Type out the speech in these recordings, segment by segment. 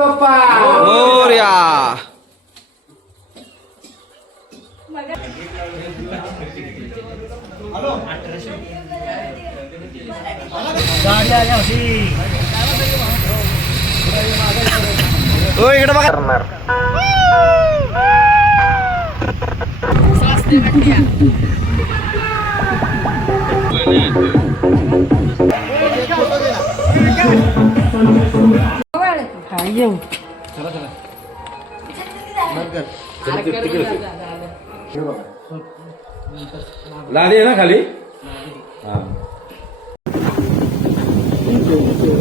बाप्पा मोरया. हो इकडे बघा. करणार लादी आहे ना खाली.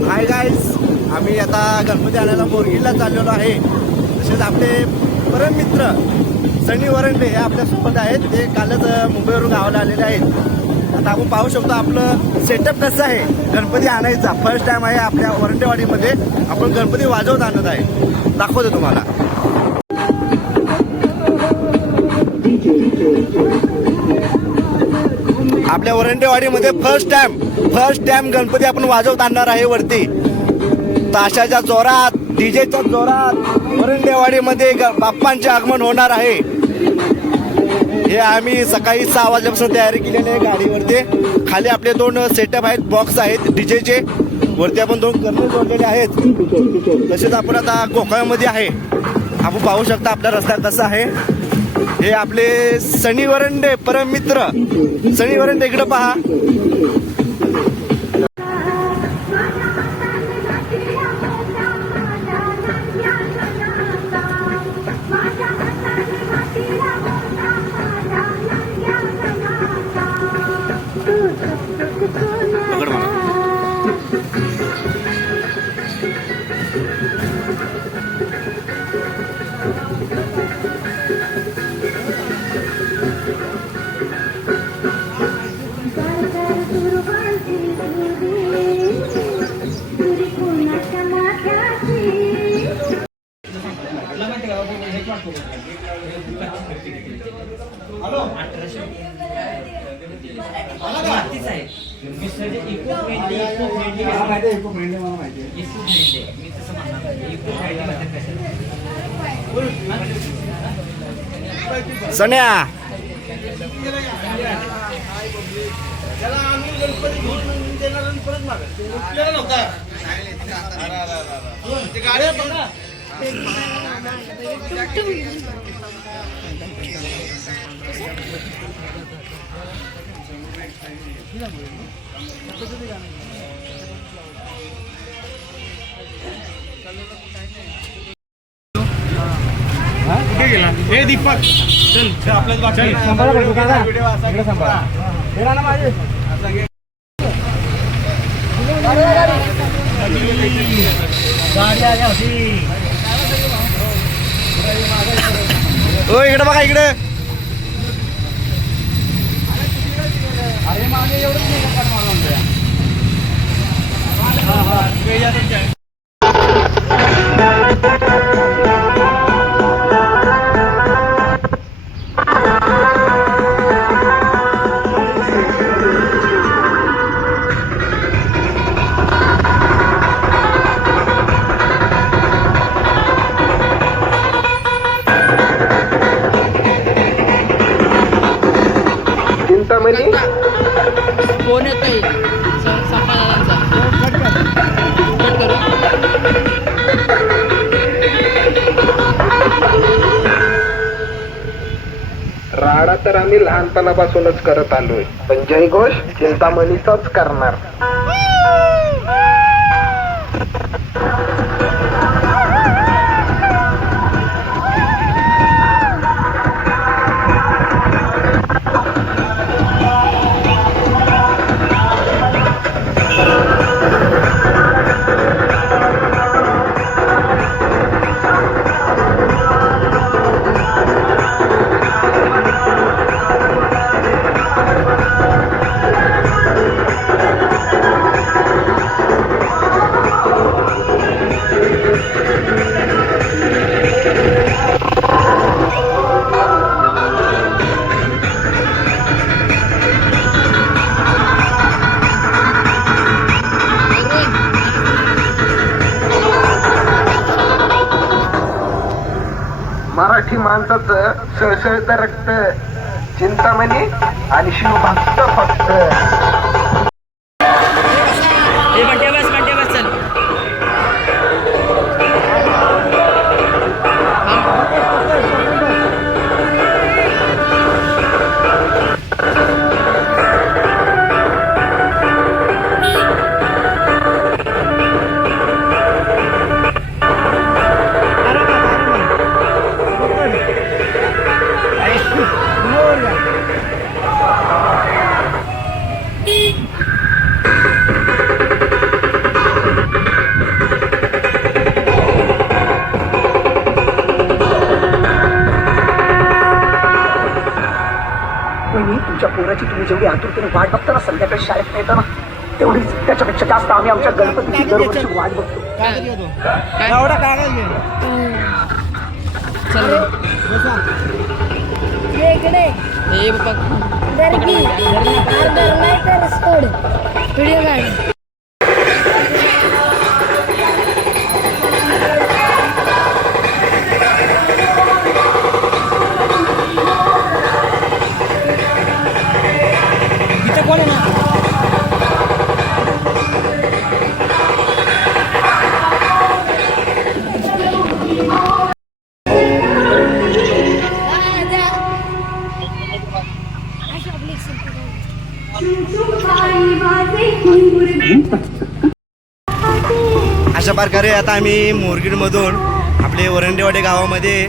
हाय गाईज, आम्ही आता गणपती आणायला बोरगीला चाललेलो आहे. तसेच आपले परम मित्र सनी वरंडे हे आपल्या सोबत आहेत. ते कालच मुंबईवरून गावाला आलेले आहेत. आता आपण पाहू शकतो आपलं सेटअप कसं आहे गणपती आणायचा. फर्स्ट टाइम आहे आपल्या वरंडेवाडीमध्ये आपण गणपती वाजवत आणत आहे. दाखवतो तुम्हाला. आपल्या वरंडेवाडीमध्ये फर्स्ट टाइम गणपती आपण वाजवत आणणार आहे वरती. ताशाच्या जोरात, डीजेच्या जोरात वरंडेवाडीमध्ये बाप्पांचे आगमन होणार आहे. हे आम्ही सकाळी 6 वाजल्यापासून तयारी केलेली आहे गाडीवरती. खाली आपले 2 सेटअप आहेत, बॉक्स आहेत डीजेचे. वरती आपण 2 कर्नल जोडलेले आहेत. तसेच आपण आता गोकाळमध्ये आहे. आपण पाहू शकता आपला रस्ता कसा आहे. हे आपले सनी वरंडे परम मित्र सनी वरंडे. इकडे पहा. सन्या हे दीपक चल आपल्याच बाकी हो इकडे बघा. इकडे फोन येतोय संपादारांचा. राडा तर आम्ही लहानपणापासूनच करत आलोय, पण जयघोष चिंतामणीचाच करणार. मराठी माणसाचं सळसळतं रक्त, चिंतामणी आणि शिवभक्त फक्त. हे बंट्या बस चल. तुमच्या पोराची तुम्ही जेवढी आतुरतेने वाट बघता ना संध्याकाळी शाळेत येताना, तेवढीच त्याच्यापेक्षा जास्त आम्ही आमच्या गणपतीची दरवर्षी वाट बघतो. एवढा कागद घे. चल इकडे हे बघ दर्गी अर्धर नाही तर सोड व्हिडिओ काढ. अशा प्रकारे आता आम्ही मोरगीडमधून आपले वरंडेवाडी गावामध्ये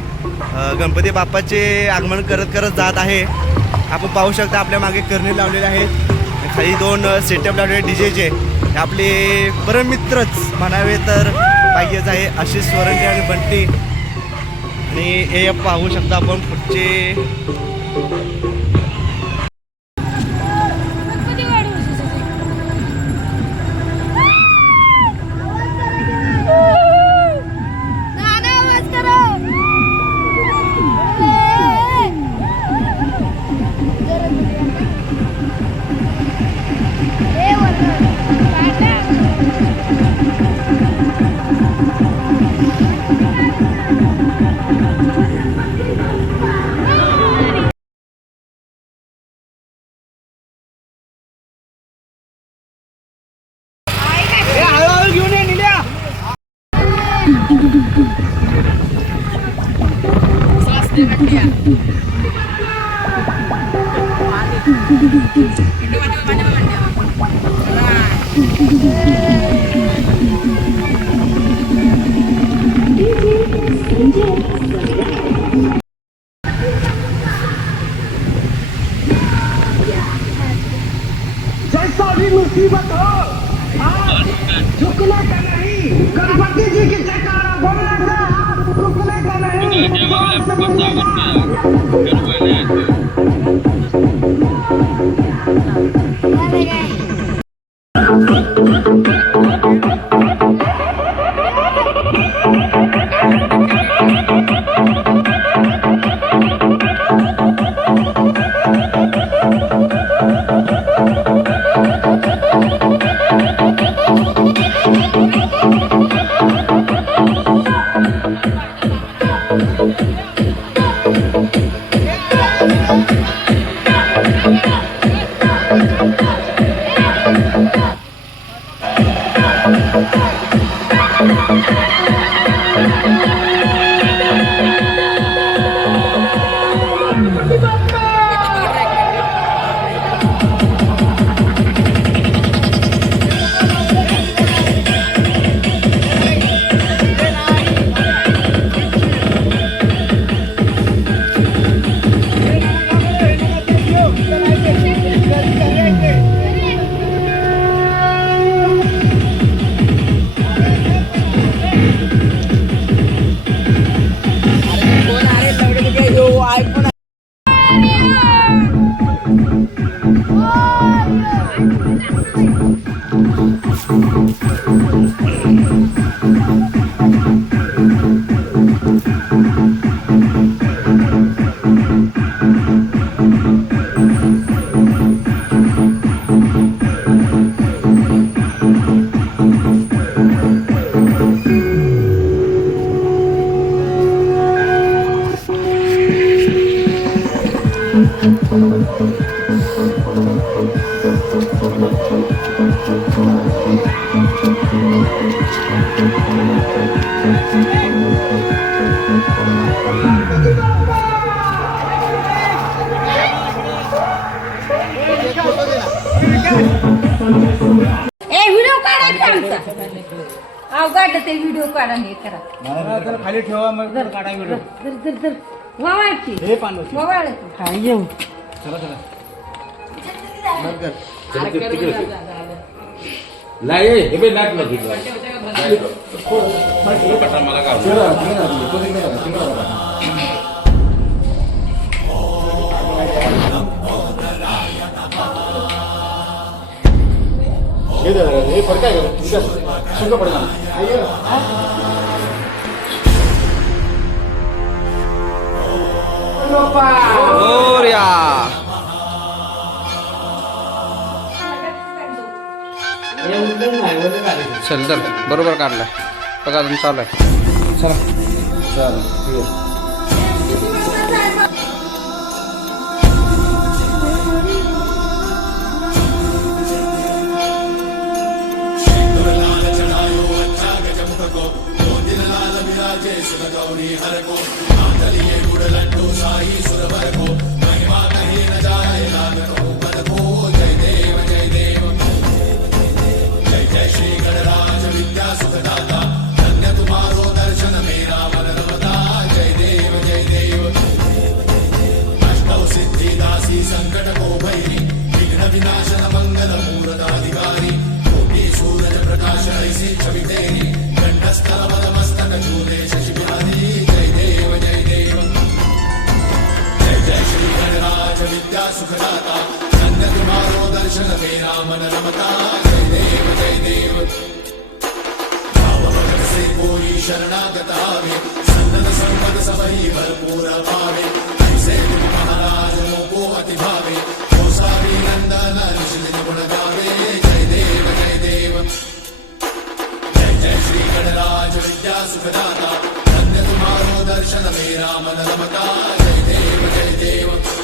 गणपती बाप्पाचे आगमन करत करत जात आहे. आपण पाहू शकता आपल्या मागे करणे लावलेले आहेत, खाली 2 सेटअप लावलेले डीजेचे. आपले परममित्रच म्हणावे तर पाहिजेच आहे आशिष वरंडे आणि बंटी. आणि हे पाहू शकता आपण पुढचे जैसा भी मुसीबत हो, आज झुकने का नहीं, गणपति जी की जयकारा बोलने से आज रुकने का नहीं. ए व्हिडिओ काढा की आमचा अवघड ते व्हिडिओ काढा हे करा खाली ठेवा मग काढा व्हिडिओ. धर वावायची हे पान वावाळ काय येऊ लाय हे बे लाट नको मला हे फरक आहे का पडणार मोरया. चल चल बरोबर काढलाय बघा अजून चालू आहे. चला दर्शन मेरा मन रमता जय देव जय देव.